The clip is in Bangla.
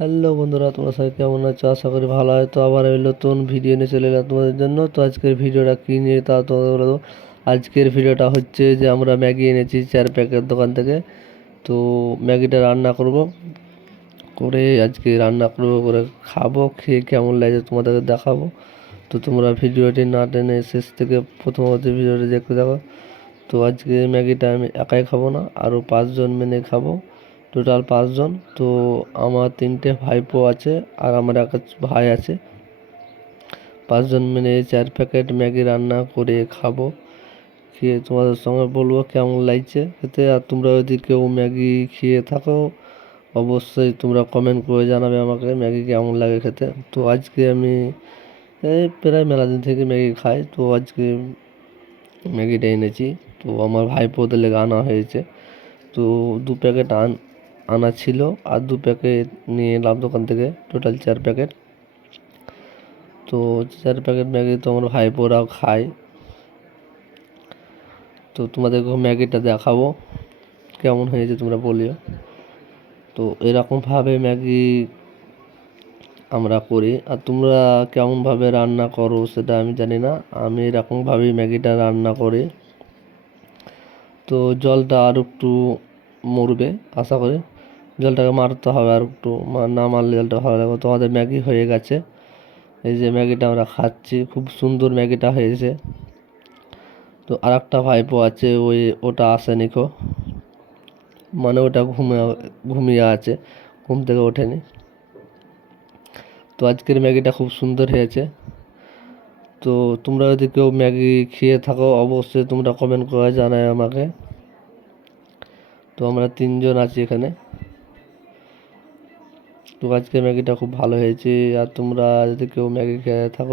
হ্যালো বন্ধুরা, তোমরা সবাই কেমন আছো? আশা করি ভালো হয়। তো আবার আমি নতুন ভিডিও নিয়ে চলে এলাম তোমাদের জন্য। তো আজকের ভিডিওটা কী নিয়ে তা তোমাদের বলে দেবো। আজকের ভিডিওটা হচ্ছে যে আমরা ম্যাগি এনেছি 4 প্যাকেট দোকান থেকে। তো ম্যাগিটা রান্না করব, করে আজকে রান্না করবো, করে খাবো, খেয়ে কেমন লাগে তোমাদেরকে দেখাবো। তো তোমরা ভিডিওটি না টেনে শেষ থেকে প্রথম অবধি ভিডিওটি দেখতে থাকো। তো আজকে ম্যাগিটা আমি একাই খাবো না, আরও 5 জন মিলে খাবো, টোটাল 5 জন। তো আমার 3টে ভাইপো আছে আর আমার এক ভাই আছে। 5 জন মিলে 4 প্যাকেট ম্যাগি রান্না করে খাবো, খেয়ে তোমাদের সঙ্গে বলবো কেমন লাগছে খেতে। আর তোমরা যদি কেউ ম্যাগি খেয়ে থাকো, অবশ্যই তোমরা কমেন্ট করে জানাবে আমাকে ম্যাগি কেমন লাগে খেতে। তো আজকে আমি এই প্রায় মেলা দিন থেকে ম্যাগি খাই, তো আজকে ম্যাগিটা এনেছি। তো আমার ভাইপোদের লেগে আনা হয়েছে। তো 2 প্যাকেট আনা ছিল, আর 2 প্যাকেট নিয়ে এলাম দোকান থেকে, টোটাল 4 প্যাকেট। তো 4 প্যাকেট ম্যাগি তো আমার ভাইপোরাও খায়। তো তোমাদেরকে ম্যাগিটা দেখাবো কেমন হয়েছে, তোমরা বলিও। তো এরকমভাবে ম্যাগি আমরা করি, আর তোমরা কেমনভাবে রান্না করো সেটা আমি জানি না। আমি এরকমভাবেই ম্যাগিটা রান্না করি। তো জলটা আর একটু মরবে আশা করি, জলটাকে মারতে হবে আর একটু, না মারলে জলটা ভালো লাগবে। তো আমাদের ম্যাগি হয়ে গেছে, এই যে ম্যাগিটা আমরা খাচ্ছি, খুব সুন্দর ম্যাগিটা হয়েছে। তো আর একটা ভাইপো আছে, ওটা আসেনি কো, মানে ওটা ঘুমিয়ে আছে, ঘুম থেকে ওঠেনি। তো আজকের ম্যাগিটা খুব সুন্দর হয়েছে। তো তোমরা যদি কেউ ম্যাগি খেয়ে থাকো, অবশ্যই তোমরা কমেন্ট করে জানায় আমাকে। তো আমরা 3 জন আছি এখানে। তো আজকে ম্যাগিটা খুব ভালো হয়েছে। আর তোমরা যদি কেউ ম্যাগি খেয়ে থাকো